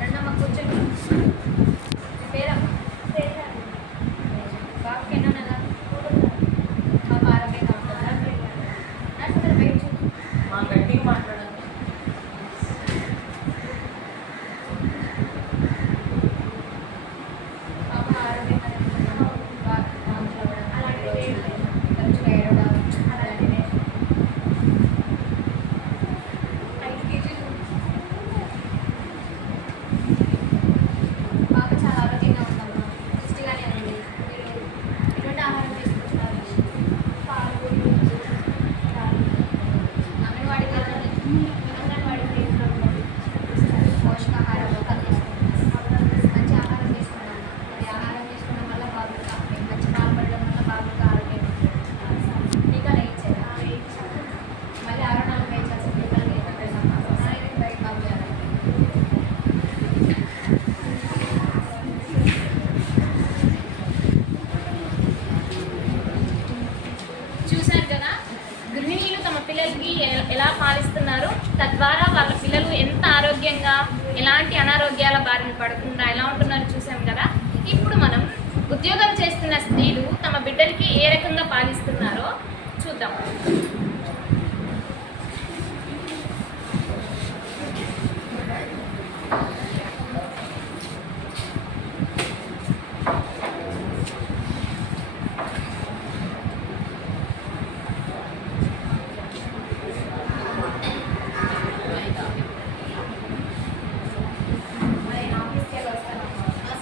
రెండమ్మ కూర్చోండి. పేరమ్మా బాబుకి ఎన్నో నెల? పాప ఆరోగ్యంగా ఉంటుందా? నర్సరీ వెయిట్ చూడు. మా గట్టిగా మాట్లాడాలి. పాప ఆరోగ్యంగా తరచుగా ఏడవడం అలాంటివి. 5 కేజీలు. పాప చాలా ఆరోగ్యంగా ఉందమ్మా, పుష్టిగానే ఉంది. మీరు ఎటువంటి ఆహారం తీసుకుంటున్నారు? పాలు, గుడ్లు, చాలు. అంగన్వాడీ పోషకాహారం మంచి ఆహారం తీసుకున్నాను. మరి ఆహారం తీసుకోవడం వల్ల బాబుగా మంచి పాలు పడడం వల్ల బాబుగా ఆరోగ్యం టీకాలు వేయించారు. మళ్ళీ 6 నెలలు వేయించాల్సిన టీకాలు వేయించాలమ్మా. బయట బాబు చేయాలి. చూశారు కదా, గృహిణీలు తమ పిల్లలకి ఎలా పాలిస్తున్నారు, తద్వారా వాళ్ళ పిల్లలు ఎంత ఆరోగ్యంగా ఎలాంటి అనారోగ్యాల బారిన పడకుండా ఎలా ఉంటున్నారో చూసాం కదా. ఇప్పుడు మనం ఉద్యోగం చేస్తున్న స్త్రీలు తమ బిడ్డలకి ఏ రకంగా పాలిస్తున్నారో చూద్దాం.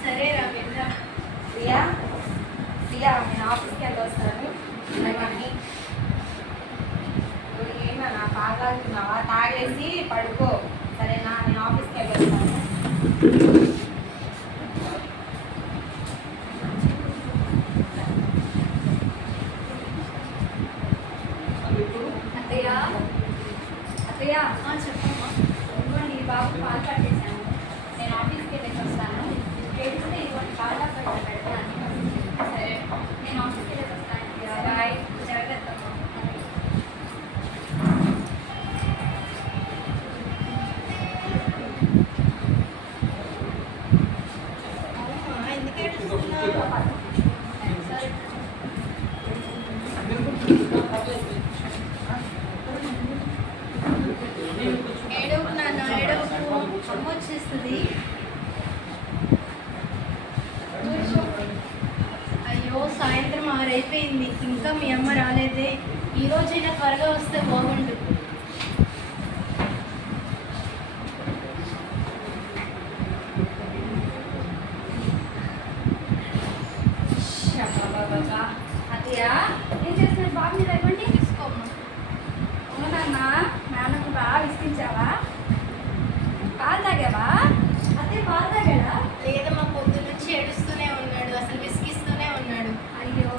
సరే రవీంద్ర. ప్రియా ప్రియా నేను ఆఫీస్కి వెళ్ళి వస్తాను. ఏమన్నా తాగుతున్నావా? తాగేసి పడుకో సరేనా? నేను ఆఫీస్కి వెళ్ళి వస్తాను. అత్తయ్య అత్తయ్య చెప్పమ్మా. ఇదిగోండి ఈ బాబు పాలు పట్టేశాను. నేను ఆఫీస్కి వెళ్ళేసి వస్తాను. ఏడిస్తే ఇదిగోండి పాలు పెడతాను. సరే నేను ఆఫీస్కి వెళ్ళేసి వస్తాను. బాయ్. జాగ్రత్త. ఎందుకు ఏడుస్తున్నావు? సరే ఏడవకు నాన్న, ఏడవకు. అమ్మ వచ్చేస్తుంది. అయ్యో సాయంత్రం 6 అయిపోయింది, ఇంకా మీ అమ్మ రాలేదే. ఈ రోజైనా త్వరగా వస్తే బాగుండు. అత్తయ్య ఏం చేస్తున్నాడు? బాబు మీద ఇవ్వండి. తీసుకోమ్మా. అవునన్నా, నాన్నకు బాగా విసిగించావా? పాలు తాగావా? అత్తయ్య పాలు తాగాడా? లేదమ్మా, పొద్దు నుంచి ఏడుస్తూనే ఉన్నాడు, అసలు విసిగిస్తూనే ఉన్నాడు. అయ్యో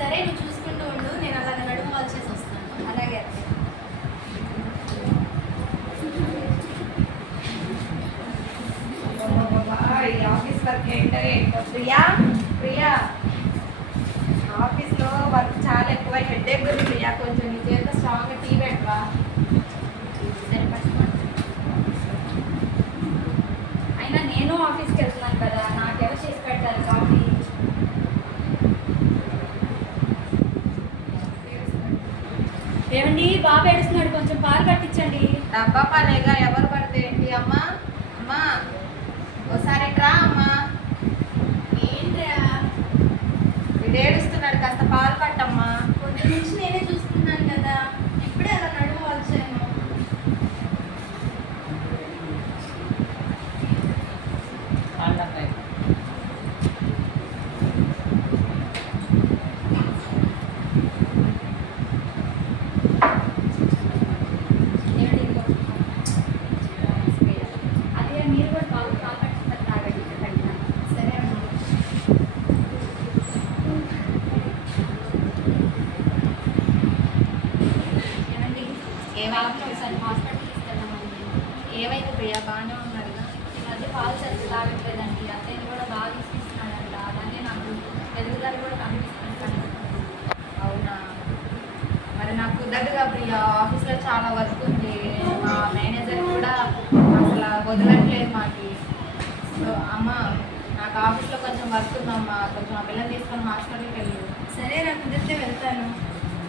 సరే నువ్వు చూసుకుంటూ ఉండు, నేను అలాగ నడుము వాల్చేసి వస్తాను. అలాగే అత్తయ్య. ఈ ఆఫీస్ వర్క్ ఏంటో ప్రియా ప్రియా ఆఫీస్లో వర్క్ చాలా ఎక్కువ, హెడేక్ ఉంది ప్రియా. కొంచెం నీ చేత స్ట్రాంగ్గా టీ పెట్టవా? సరే పట్టుకోండి. అయినా నేను ఆఫీస్కి వెళ్తున్నాను కదా, నాకెవరు చేసి పెడతారు కాఫీ? ఏమండి బాబు ఏడుస్తున్నాడు, కొంచెం పాలు పట్టించండి. డబ్బా పనేగా, ఎవరు పడితే ఏంటి? అమ్మా అమ్మా ఒకసారి రా అమ్మా. ఏంట్రా వీడు ఏడుస్తున్నాడు, కాస్త పాలు పట్టమ్మా. పొద్దు నుంచి నేనే చూసుకున్నాను కదా, ఇప్పుడే అలా నడుము వాల్చాను. ఏమండి ఇదిగో. అదే మీరు కూడా బాబు పాలు పట్టించుకొని తాగండి. పట్టినాను. సరే అమ్మా. ఏమండి బాబుని ఒకసారి హాస్పిటల్కి తీసుకెళ్దామండి. ఏమైంది ప్రియా? బాగానే ఉన్నాడుగా. ఈ మధ్య పాలు సరిగ్గా తాగట్లేదండి. అత్తయ్యని కూడా బాగా తీసుకున్నాడంట. అలానే నాకు ఎదుగుదల కూడా కనిపిస్తుంది. అవునా? మరి నాకు కుదరదుగా ప్రియా, ఆఫీస్లో చాలా వర్క్ ఉంది. మా మేనేజర్ కూడా అసలు వదలట్లేదు మాకి. సో అమ్మ నాకు ఆఫీస్లో కొంచెం వర్క్ ఉందమ్మా, కొంచెం ఆ పిల్లలు తీసుకొని హాస్పిటల్కి వెళ్ళు. సరే రా, కుదిరితే వెళ్తాను.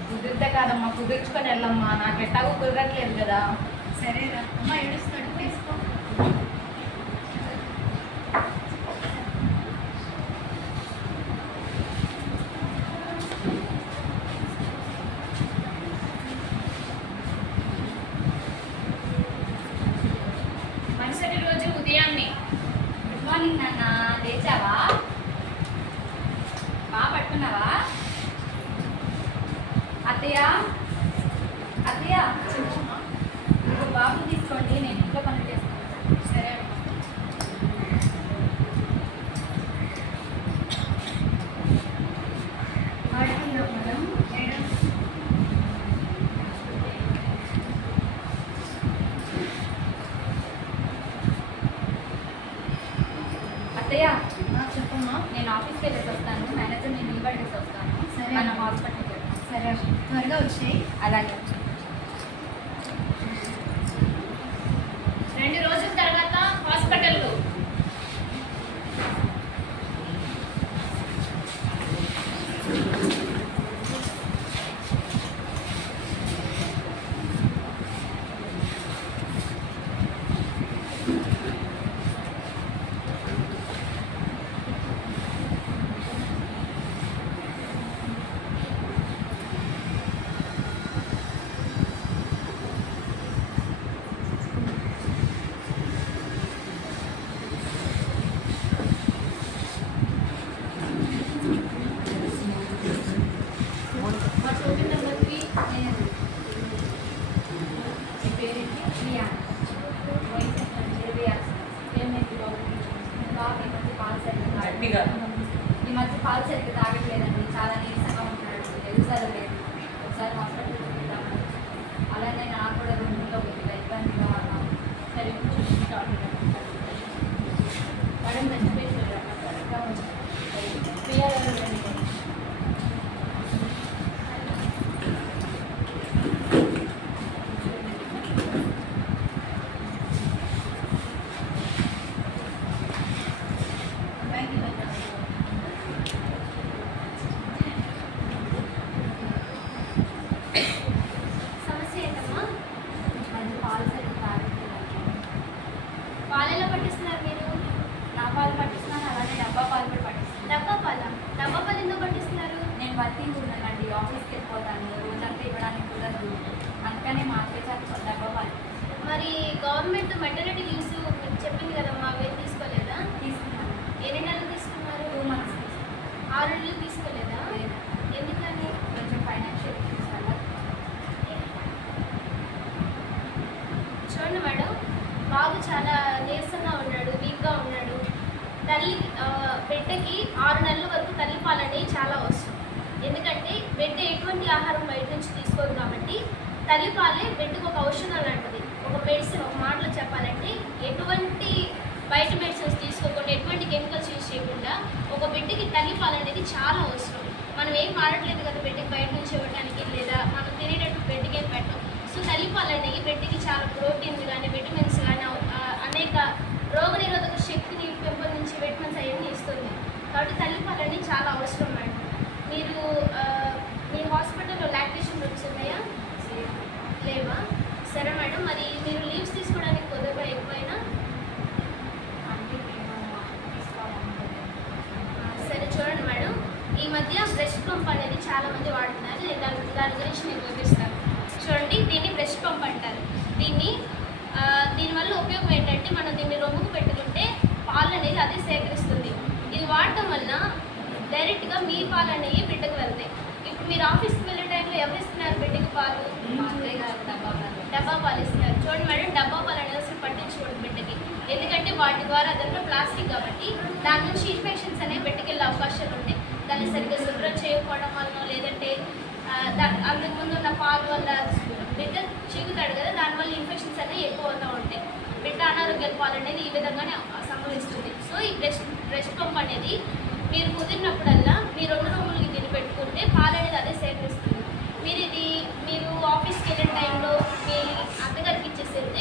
కుదిరితే కాదమ్మా, కుదుర్చుకొని వెళ్ళమ్మా, నాకు ఎట్టాగో కుదరట్లేదు కదా. సరేరా అమ్మ, ఏడుస్తున్నట్టు తీసుకో. మరుసటి రోజు ఉదయాన్నే గుడ్ మార్నింగ్ నాన్న, లేచావా? బాగా పట్టుకున్నావా? అత్తయ్య అత్తయ్య, ఇంకో బాబుని తీసుకోండి, నేను ఇంట్లో పనులు చేసుకుంటాను. సరే ఆడుకుందాం మేడం. అత్తయ్య, చెప్పమ్మా. నేను ఆఫీస్కి వెళ్ళేసి వస్తాను, మేనేజర్ నేను లీవ్ అడిగేసి వస్తాను. సరే. మనం హాస్పిటల్కి వెళ్తాం. సరే త్వరగా వచ్చాయి. అలాగే. 2 రోజుల తర్వాత హాస్పిటల్లో మా టోకెన్ నెంబర్కి మీ పేరేంటి? ప్రియా. వయసు ఎంత? 26. ఏమైంది బాబుకి? బాబు ఈ మధ్య పాలు సరిగ్గా ఈ మధ్య పాలు సరిగ్గా తాగట్లేదండి, చాలా నీరసంగా ఉంటున్నాడు, ఎదుగుదల లేదు. ఒకసారి హాస్పిటల్కి వెళ్తాము. అలానే నాకు కూడా రూమ్లో కొద్దిగా ఇబ్బందిగా సరే చూపించాలి మేడం. బెస్ట్ పేషెంట్ ప్రియా గారు రండి. సమస్య ఏంటమ్మా? మంచి పాలు సరిగ్గా తాగట్లేదండి. పాలు ఎలా పట్టిస్తున్నారు మీరు? నా పాలు పట్టిస్తున్నాను, అలానే డబ్బా పాలు కూడా పట్టిస్తున్నాను. డబ్బా పాల? డబ్బా పాలు ఎందుకు పట్టిస్తున్నారు? నేను వర్కింగ్ ఉన్నానండి, ఆఫీస్కి వెళ్ళిపోతాను, రోజంతా ఇవ్వడానికి కుదరదు, అందుకనే మా అత్తయ్య చేత డబ్బా పాలు మరి గవర్నమెంట్ మెటర్నిటీ లీవ్స్ మీకు చెప్పింది కదమ్మా, అవి తీసుకోలేదా? తీసుకున్నాను. ఎన్ని నెలలు తీసుకున్నారు? 2 months 6 నెలలు తీసుకోలేదా? ఎందుకని? కొంచెం ఫైనాన్షియల్ ఇష్యూస్ వల్ల. చూడండి మేడం, బాబు చాలా నీరసంగా ఉన్నాడు, వీక్గా ఉన్నాడు. తల్లి బిడ్డకి 6 నెలల వరకు తల్లి పాలని చాలా అవసరం. ఎందుకంటే బిడ్డ ఎటువంటి ఆహారం బయట నుంచి తీసుకోదు కాబట్టి తల్లిపాలే బిడ్డకు ఒక ఔషధం లాంటిది, ఒక మెడిసిన్. ఒక మాటలో చెప్పాలంటే ఎటువంటి బయట మెడిసిన్స్ తీసుకోకుండా, ఎటువంటి కెమికల్స్ యూజ్ చేయకుండా ఒక బిడ్డకి తల్లిపాలు అనేది చాలా అవసరం. మనం ఏం వాడట్లేదు కదా బిడ్డకి బయట నుంచి ఇవ్వడానికి, లేదా మనం తినేటట్టు బిడ్డకి ఏం పెట్టం. సో తల్లిపాలు అనేవి బిడ్డకి చాలా ప్రోటీన్స్ కానీ, విటమిన్స్ కానీ, అనేక రోగనిరోధక శక్తిని పెంపొందించి విటమిన్స్ అవన్నీ ఇస్తుంది. కాబట్టి తల్లిపాలు అనేవి చాలా అవసరం మేడం. మీరు మీ హాస్పిటల్లో లాక్టేషన్ రూమ్స్ ఉన్నాయా? లేవా? సరే మేడం, మరి మీరు లీవ్స్ తీసుకోవడానికి కొద్దిగా ఎక్కువైనా అంటే నేను తీసుకోవాలనుకుంటున్నాను. సరే చూడండి మేడం, ఈ మధ్య బ్రెస్ట్ పంప్ అనేది చాలా మంది వాడుతున్నారు. నేను దాని గురించి నేను వివరిస్తాను. చూడండి, దీన్ని బ్రెస్ట్ పంప్ అంటారు. దీనివల్ల ఉపయోగం ఏంటంటే మనం దీన్ని రొమ్ముకు పెట్టుకుంటే పాలు అనేది అదే సేకరిస్తుంది. ఇది వాడటం వల్ల డైరెక్ట్గా మీ పాలు అనేవి బిడ్డకు వెళ్తాయి. ఇప్పుడు మీరు ఆఫీస్కి వెళ్ళే టైంలో ఎవరు ఇస్తున్నారు బిడ్డకి పాలు? మా అత్తయ్య గారు డబ్బా పాలు ఇస్తున్నారు. చూడండి మేడం, డబ్బా పాలు అనేది అసలు పట్టించకూడదు బిడ్డకి. ఎందుకంటే వాటి ద్వారా అదంతా ప్లాస్టిక్ కాబట్టి దాని నుంచి ఇన్ఫెక్షన్స్ అనేవి బిడ్డకెళ్ళే అవకాశాలు ఉంటాయి. దాన్ని సరిగ్గా శుభ్రం చేయకపోవడం వల్ల, లేదంటే అందుకు ముందు ఉన్న పాలు వల్ల బిడ్డ చీకుతాడు కదా, దానివల్ల ఇన్ఫెక్షన్స్ అనేవి ఎక్కువ అవుతూ ఉంటాయి. బిడ్డ అనారోగ్యాల పాలు అనేది ఈ విధంగానే సంభవిస్తుంది. సో ఈ బ్రెస్ట్ పంప్ అనేది మీరు కుదిరినప్పుడల్లా మీ 2 రూములకి దీన్ని పెట్టుకుంటే పాలు అనేది అదే సేకరిస్తుంది. మీరు ఆఫీస్కి వెళ్ళిన టైంలో మీ అత్తగారికి ఇచ్చేసేస్తే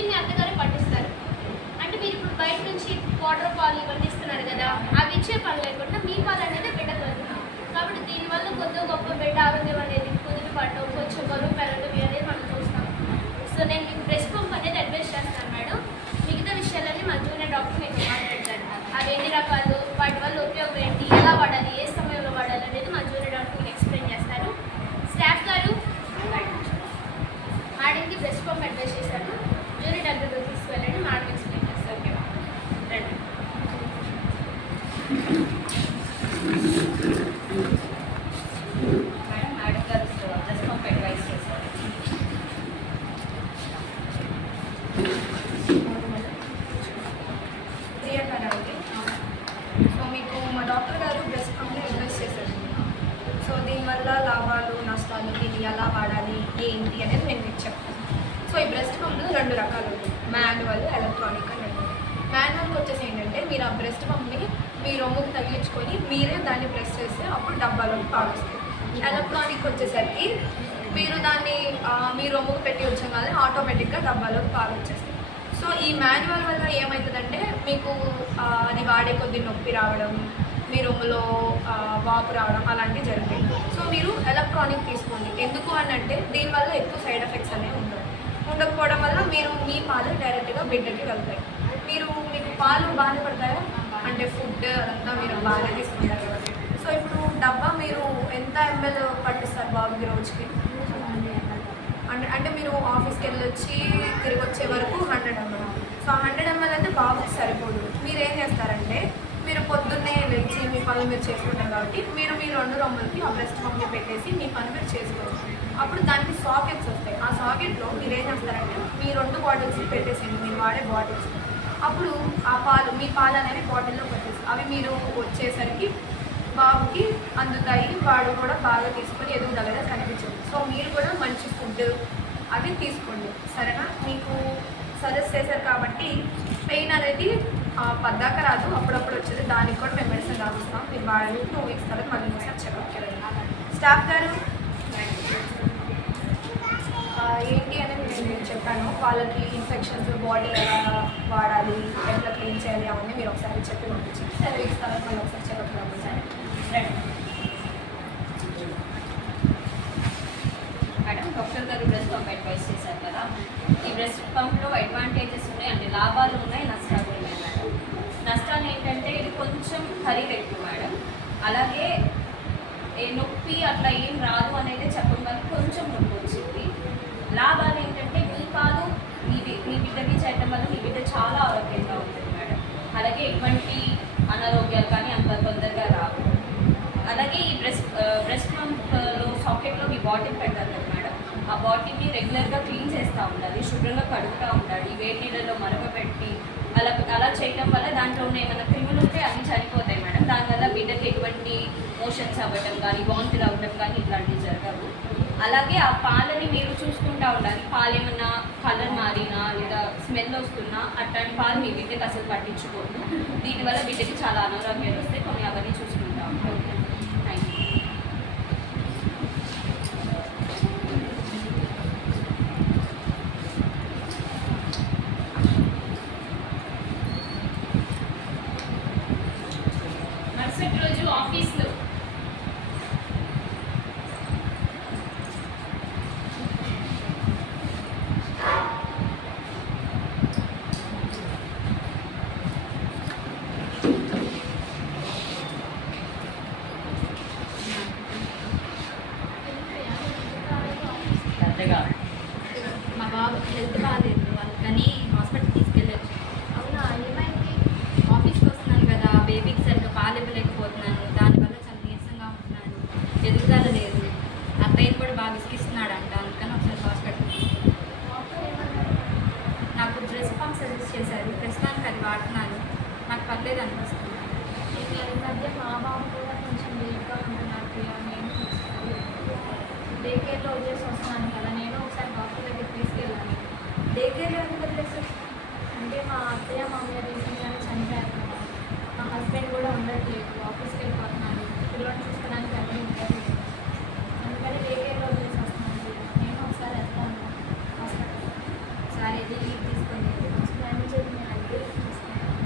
ఏంటి అనేది నేను మీకు చెప్తాను. సో ఈ బ్రెస్ట్ పంప్లో 2 రకాలు ఉంటాయి, మాన్యువల్, ఎలక్ట్రానిక్ అని 2. మాన్యువల్కి వచ్చేసి ఏంటంటే మీరు ఆ బ్రెస్ట్ పంప్ని మీ రొమ్ముకి తగిలించుకొని మీరే దాన్ని ప్రెస్ చేస్తే అప్పుడు డబ్బాలోకి పాలు వస్తాయి. ఎలక్ట్రానిక్ వచ్చేసరికి మీరు దాన్ని మీ రొమ్ముకు పెట్టి వచ్చాం కానీ ఆటోమేటిక్గా డబ్బాలోకి పాలు వచ్చేస్తాయి. సో ఈ మాన్యువల్ వల్ల ఏమవుతుందంటే మీకు అది వాడే కొద్ది నొప్పి రావడం, మీ రొమ్ములో వాపు రావడం అలాంటివి జరుగుతాయి. సో మీరు ఎలక్ట్రానిక్ తీసుకోండి. ఎందుకు అని అంటే దీనివల్ల ఎక్కువ సైడ్ ఎఫెక్ట్స్ అనేవి ఉండకపోవడం వల్ల మీరు మీ పాలు డైరెక్ట్గా బిడ్డకి వెళ్తాయి. మీకు పాలు బాగానే పడతాయా అంటే ఫుడ్ అదంతా మీరు బాగానే తీసుకుంటారు కదా. సో ఇప్పుడు డబ్బా మీరు ఎంత ml పట్టిస్తారు బాబుకి రోజుకి? అంటే మీరు ఆఫీస్కి వెళ్ళొచ్చి తిరిగి వచ్చే వరకు 100 ml. సో 100 ml అయితే బాబుకి సరిపోదు. మీరు ఏం చేస్తారంటే మీరు పొద్దున్నే లేచి మీ పనులు మీరు చేసుకుంటారు కాబట్టి మీరు మీ 2 రొమ్ములకి ఆ బ్రెస్ట్ పంప్ని పెట్టేసి మీ పని మీరు చేసుకోవచ్చు. అప్పుడు దానికి సాకెట్స్ వస్తాయి. ఆ సాకెట్లో మీరు ఏం చేస్తారంటే మీ 2 బాటిల్స్ని పెట్టేసేయండి, మీరు వాడే బాటిల్స్. అప్పుడు ఆ పాలు మీ పాలు అనేవి బాటిల్లో పెట్టేసి అవి మీరు వచ్చేసరికి బాబుకి అందుతాయి. వాడు కూడా బాగా తీసుకొని ఎదుగుదలగా కనిపించదు. సో మీరు కూడా మంచి ఫుడ్ అవి తీసుకోండి, సరేనా? మీకు సజెస్ట్ చేశారు కాబట్టి పెయిన్ అనేది పద్దాక రాదు, అప్పుడప్పుడు వచ్చేది. దానికి కూడా మేము మెడిసిన్ రాసిస్తాం. మీరు వాడి 2 వీక్స్ తర్వాత మళ్ళీ ఒకసారి చెకప్కి వెళ్ళండి. స్టాఫ్ గారు ఏంటి అనేది నేను చెప్పాను. వాళ్ళకి ఇన్ఫెక్షన్స్, బాడీ ఎలా వాడాలి, ఎట్లా క్లీన్ చేయాలి అవన్నీ మీరు ఒకసారి చెప్పి పంపించండి. 7 వీక్స్ తర్వాత మళ్ళీ ఒకసారి చెకప్కి పంపించండి. మేడం, డాక్టర్ గారు బ్రెస్ట్ పంప్ అడ్వైస్ చేశారు కదా. ఈ బ్రెస్ట్ పంప్లో అడ్వాంటేజెస్ ఉన్నాయి, అంటే లాభాలు ఉన్నాయి, నష్టాలు ఉన్నాయి మేడం. నష్టాలు ఏంటంటే ఇది కొంచెం ఖరీదు ఎక్కువ మేడం. అలాగే నొప్పి అట్లా ఏం రాదు అనేది చెప్పడం వల్ల కొంచెం నొప్పి వచ్చింది. లాభాలు ఏంటంటే మీ పాలు మీ బిడ్డకి చేయడం వల్ల మీ బిడ్డ చాలా ఆరోగ్యంగా ఉంటుంది మేడం. అలాగే ఎటువంటి అనారోగ్యాలు కానీ అంత తొందరగా రావు. అలాగే ఈ బ్రెస్ట్ పంప్లో సాకెట్లో మీ బాటిల్ పెడతారు కదా మేడం, ఆ బాటిల్ని రెగ్యులర్గా క్లీన్ చేస్తూ ఉండాలి, శుభ్రంగా కడుగుతూ ఉండాలి, వేడి నీళ్ళలో మరగబెట్టి అలా చేయడం వల్ల దాంట్లో ఉన్న ఏమైనా క్రిములు ఉంటే అన్నీ చనిపోతాయి మేడం. దానివల్ల బిడ్డకి ఎటువంటి మోషన్స్ అవ్వడం కానీ వాంతులు అవ్వడం కానీ ఇట్లాంటివి జరగవు. అలాగే ఆ పాలని మీరు చూసుకుంటూ ఉండాలి. పాలు ఏమన్నా కలర్ మారినా లేదా స్మెల్ వస్తున్నా అట్లాంటి పాలు మీ బిడ్డకి అసలు పట్టించుకోవద్దు. దీనివల్ల బిడ్డకి చాలా అనారోగ్యాలు వస్తాయి. కొన్ని అవన్నీ చూసుకుంటూ ఉంటాం. Thank you. మరుసటి రోజు ఆఫీస్లో మా బాబుకి హెల్త్ బాగాలేదు, అందుకని హాస్పిటల్ తీసుకెళ్ళొచ్చు. అవునా, ఏమైంది? ఆఫీస్కి వస్తున్నాను కదా, బేబీకి సరిగ్గా పాలు ఇవ్వలేకపోతున్నాను. దానివల్ల చాలా నీరసంగా ఉంటున్నాను, ఎదుగుదల లేదు. అత్తయ్యని కూడా బాగా విసిగిస్తున్నాడు అంట, అందుకని ఒకసారి హాస్పిటల్ నాకు బ్రెస్ట్ పంప్ సజెస్ట్ చేశారు. ప్రస్తుతానికి అది వాడుతున్నాను, నాకు పర్లేదు అనిపిస్తుంది. ఈ మధ్య మా బాబు కూడా కొంచెం వీక్గా ఉంటున్నారు ప్రియా. నేను డే కేర్లో వదిలేసి వస్తున్నాను కదా, నేను ఒకసారి డాక్టర్ దగ్గర తీసుకెళ్ళాను. డే కేర్లో ఎందుకు వదిలేసి? అంటే మా అత్తయ్య మామయ్య రీసెంట్గానే చనిపోయారు కదా, మా హస్బెండ్ కూడా ఉండట్లేదు, ఆఫీస్కి వెళ్ళిపోతున్నాను, పిల్లల్ని చూసుకోవడానికి అక్కడ ఉంటుంది. అందుకని డే కేర్లో వదిలేసి వస్తున్నాను ప్రియా. నేను ఒకసారి వెళ్తాను హాస్పిటల్. సరే, ఇది లీవ్ తీసుకోండి. స్కాన్ చేసి నేను అయితే తీసుకుంటాను.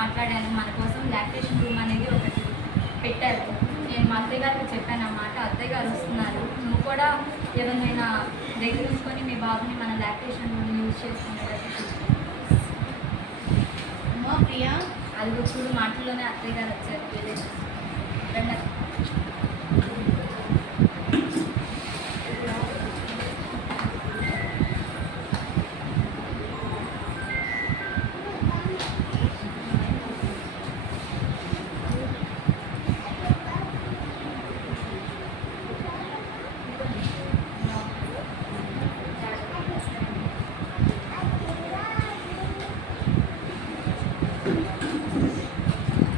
మాట్లాడాను. మన కోసం లాక్టేషన్ రూమ్ అనేది ఒకటి పెట్టారు. నేను మా అత్తయ్య గారికి చెప్పాను అన్నమాట. అత్తయ్య గారు వస్తున్నారు, నువ్వు కూడా ఎవరినైనా దగ్గర తీసుకొని మీ బాబుని మన లాక్టేషన్ రూమ్ యూజ్ చేసుకునేటట్టు అమ్మా ప్రియా, అది చూడు మాటల్లోనే అత్తయ్య గారు వచ్చారు. రండి.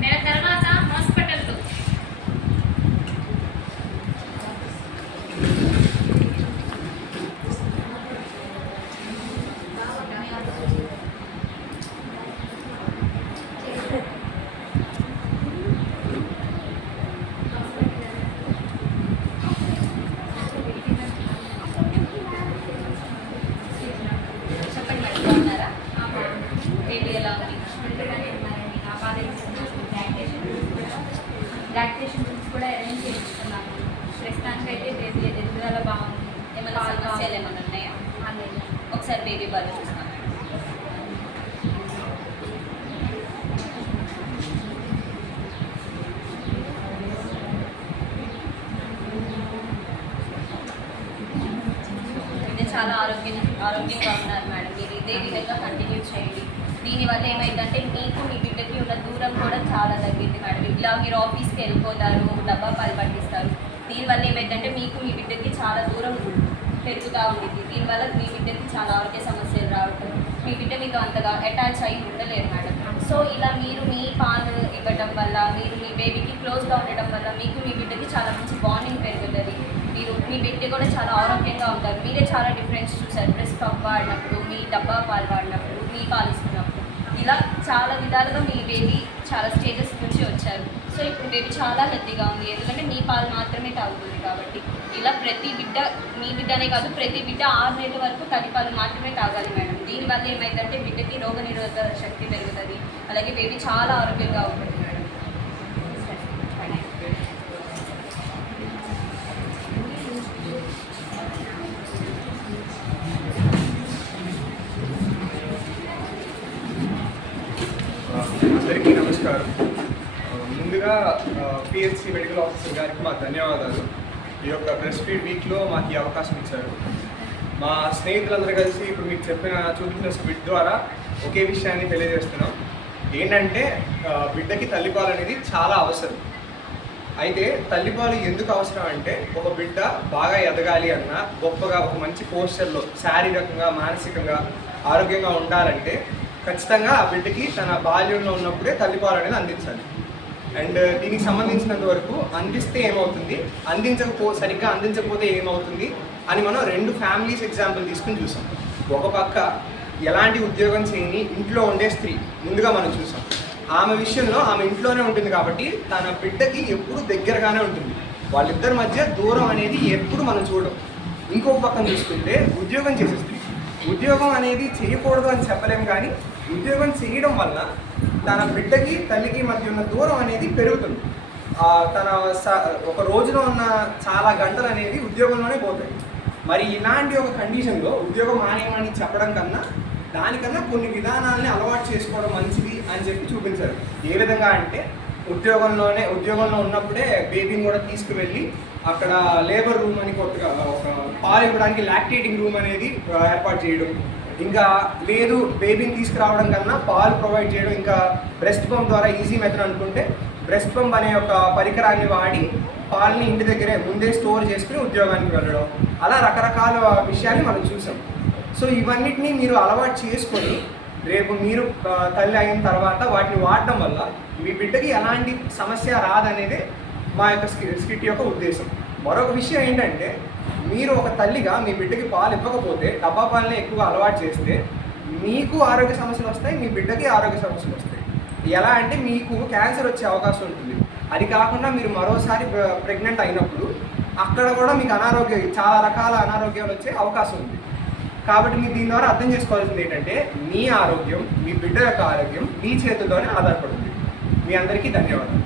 నెల తర్వాత హాస్పిటల్లో చెప్పండి మేడం, బాగున్నారా? బేబీ ఎలా ఉంది? లాక్టేషన్ రూమ్స్ కూడా అరేంజ్ చేస్తున్నాను. ప్రస్తుతానికి అయితే బేబీ ఎదుగుదల బాగుంది. ఏమైనా సమస్యలు ఏమైనా ఉన్నాయా? లేదు. ఒకసారి బేబీ బాగా చూస్తాను. ఇది చాలా ఆరోగ్యంగా ఉన్నారు మేడం. మీరు ఇదే విధంగా కంటిన్యూ చేయండి. దీనివల్ల ఏమైందంటే మీకు మీ బిడ్డకి ఉన్న దూరం కూడా చాలా తగ్గింది మేడం. ఇలా మీరు ఆఫీస్కి వెళ్ళిపోతారు, డబ్బా పాలు పట్టిస్తారు. దీనివల్ల ఏమైందంటే మీకు మీ బిడ్డకి చాలా దూరం పెరుగుతూ ఉండింది. దీనివల్ల మీ బిడ్డకి చాలా ఆరోగ్య సమస్యలు రావటం, మీ బిడ్డ మీకు అంతగా అటాచ్ అయ్యి ఉండలేరు మేడం. సో ఇలా మీరు మీ పాలు ఇవ్వడం వల్ల, మీరు మీ బేబీకి క్లోజ్గా ఉండడం వల్ల మీకు మీ బిడ్డకి చాలా మంచి బాండింగ్ పెరుగుతుంది. మీరు మీ బిడ్డ కూడా చాలా ఆరోగ్యంగా ఉంటారు. మీరే చాలా డిఫరెన్స్ చూసారు. బ్రెస్ట్ పంప్ వాడినప్పుడు, మీ డబ్బా పాలు వాడినప్పుడు, మీ పాలు ఇస్తున్నప్పుడు, ఇలా చాలా విధాలుగా మీ బేబీ చాలా స్టేజెస్ నుంచి వచ్చారు. సో ఇప్పుడు బేబీ చాలా హెల్తీగా ఉంది, ఎందుకంటే మీ పాలు మాత్రమే తాగుతుంది కాబట్టి. ఇలా ప్రతి బిడ్డ, మీ బిడ్డనే కాదు ప్రతి బిడ్డ 6 నెలల వరకు తల్లిపాలు మాత్రమే తాగాలి మేడం. దీనివల్ల ఏమైందంటే బిడ్డకి రోగనిరోధక శక్తి పెరుగుతుంది, అలాగే బేబీ చాలా ఆరోగ్యంగా ఉంటుంది మేడం. అందరికీ నమస్కారం. ముందుగా పిహెచ్సి మెడికల్ ఆఫీసర్ గారికి మా ధన్యవాదాలు. ఈ యొక్క బ్రెస్ట్ ఫీడ్ వీక్లో మాకు ఈ అవకాశం ఇచ్చారు. మా స్నేహితులందరూ కలిసి ఇప్పుడు మీకు చూపించిన స్క్రిప్ట్ ద్వారా ఒకే విషయాన్ని తెలియజేస్తున్నాం. ఏంటంటే బిడ్డకి తల్లిపాలు అనేది చాలా అవసరం. అయితే తల్లిపాలు ఎందుకు అవసరం అంటే, ఒక బిడ్డ బాగా ఎదగాలి అన్నా, గొప్పగా ఒక మంచి పోస్చర్లో శారీరకంగా మానసికంగా ఆరోగ్యంగా ఉండాలంటే ఖచ్చితంగా ఆ బిడ్డకి తన బాల్యంలో ఉన్నప్పుడే తల్లిపాలు అనేది అందించాలి. అండ్ దీనికి సంబంధించినంత వరకు అందిస్తే ఏమవుతుంది, సరిగ్గా అందించకపోతే ఏమవుతుంది అని మనం 2 ఫ్యామిలీస్ ఎగ్జాంపుల్ తీసుకుని చూసాం. ఒక పక్క ఎలాంటి ఉద్యోగం చేయని ఇంట్లో ఉండే స్త్రీ ముందుగా మనం చూసాం. ఆమె విషయంలో ఆమె ఇంట్లోనే ఉంటుంది కాబట్టి తన బిడ్డకి ఎప్పుడు దగ్గరగానే ఉంటుంది. వాళ్ళిద్దరి మధ్య దూరం అనేది ఎప్పుడు మనం చూడం. ఇంకొక పక్కన చూసుకుంటే ఉద్యోగం చేసే స్త్రీ, ఉద్యోగం అనేది చేయకూడదు అని చెప్పలేము, కానీ ఉద్యోగం చేయడం వల్ల తన బిడ్డకి తల్లికి మధ్య ఉన్న దూరం అనేది పెరుగుతుంది. తన ఒక రోజులో ఉన్న చాలా గంటలు అనేవి ఉద్యోగంలోనే పోతాయి. మరి ఇలాంటి ఒక కండిషన్లో ఉద్యోగం మానేయమని చెప్పడం కన్నా దానికన్నా కొన్ని విధానాలని అలవాటు చేసుకోవడం మంచిది అని చెప్పి చూపించారు. ఏ విధంగా అంటే ఉద్యోగంలో ఉన్నప్పుడే బేబీని కూడా తీసుకువెళ్ళి అక్కడ లేబర్ రూమ్ అని కొత్తగా ఒక పాలు ఇవ్వడానికి లాక్టేటింగ్ రూమ్ అనేది ఏర్పాటు చేయడం, ఇంకా లేదు బేబీని తీసుకురావడం కన్నా పాలు ప్రొవైడ్ చేయడం, ఇంకా బ్రెస్ట్ పంప్ ద్వారా ఈజీ మెథడ్ అనుకుంటే బ్రెస్ట్ పంప్ అనే ఒక పరికరాన్ని వాడి పాలని ఇంటి దగ్గరే ముందే స్టోర్ చేసుకుని ఉద్యోగానికి వెళ్ళడం, అలా రకరకాల విషయాన్ని మనం చూసాం. సో ఇవన్నిటినీ మీరు అలవాటు చేసుకొని రేపు మీరు తల్లి అయిన తర్వాత వాటిని వాడడం వల్ల మీ బిడ్డకి ఎలాంటి సమస్య రాదనేదే మా యొక్క స్కిట్ యొక్క ఉద్దేశం. మరొక విషయం ఏంటంటే, మీరు ఒక తల్లిగా మీ బిడ్డకి పాలు ఇవ్వకపోతే, డబ్బా పాలనే ఎక్కువగా అలవాటు చేస్తే మీకు ఆరోగ్య సమస్యలు వస్తాయి, మీ బిడ్డకి ఆరోగ్య సమస్యలు వస్తాయి. ఎలా అంటే మీకు క్యాన్సర్ వచ్చే అవకాశం ఉంటుంది. అది కాకుండా మీరు మరోసారి ప్రెగ్నెంట్ అయినప్పుడు అక్కడ కూడా మీకు చాలా రకాల అనారోగ్యాలు వచ్చే అవకాశం ఉంది. కాబట్టి మీరు దీని ద్వారా అర్థం చేసుకోవాల్సింది ఏంటంటే మీ ఆరోగ్యం, మీ బిడ్డ యొక్క ఆరోగ్యం మీ చేతుల్లోనే ఆధారపడుతుంది. మీ అందరికీ ధన్యవాదాలు.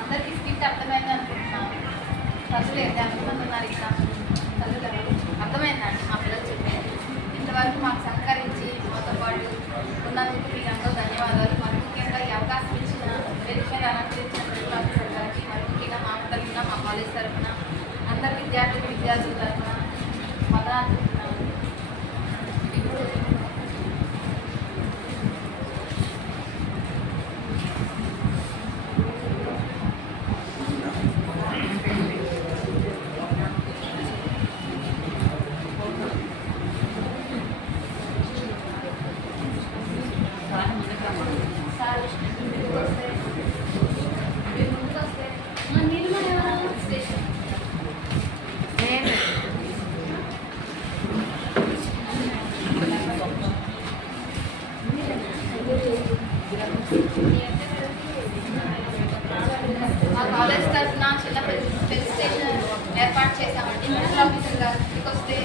అందరికీ స్పీచ్ అర్థమైంది అనుకుంటున్నాను. చదువు ఎంతమంది ఉన్నారు ఇక్కడ? చదువు అర్థమైందండి మా పిల్లలు చెప్పేది. ఇంతవరకు మాకు సహకరించి మాతో పాటు ఉన్నందుకు మీకు ఎంతో ధన్యవాదాలు. మరి ముఖ్యంగా ఈ అవకాశం ఇచ్చిన వేదికగా అలంకరించిన తెలుగు ఆఫీసర్ గారికి, మరి ముఖ్యంగా మా తరఫున, మా కాలేజ్ తరఫున, అందరు విద్యార్థుల తరఫున వందనాలు చెప్తున్నాను. మా కాలేజ్ తరఫున చిన్న ఫెసిలిటేషన్ ఏర్పాటు చేశామండి. మెడికల్ ఆఫీసర్ గారు ఇంటికి వస్తే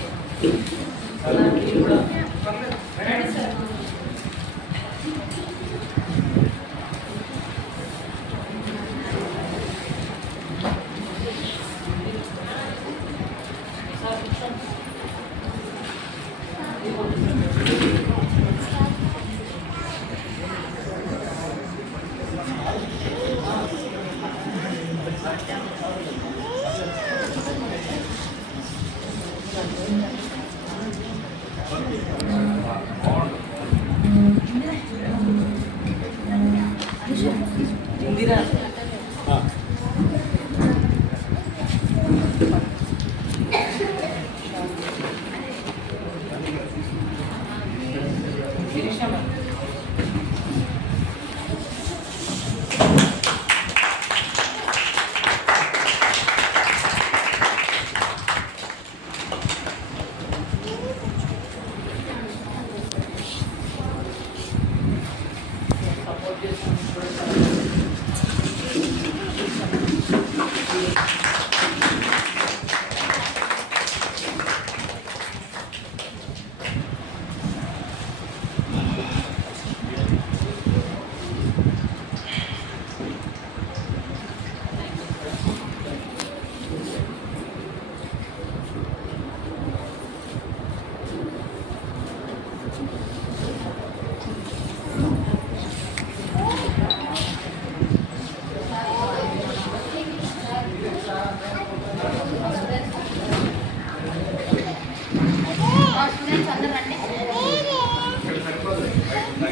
స్టూడెంట్స్ అందరూ రండి.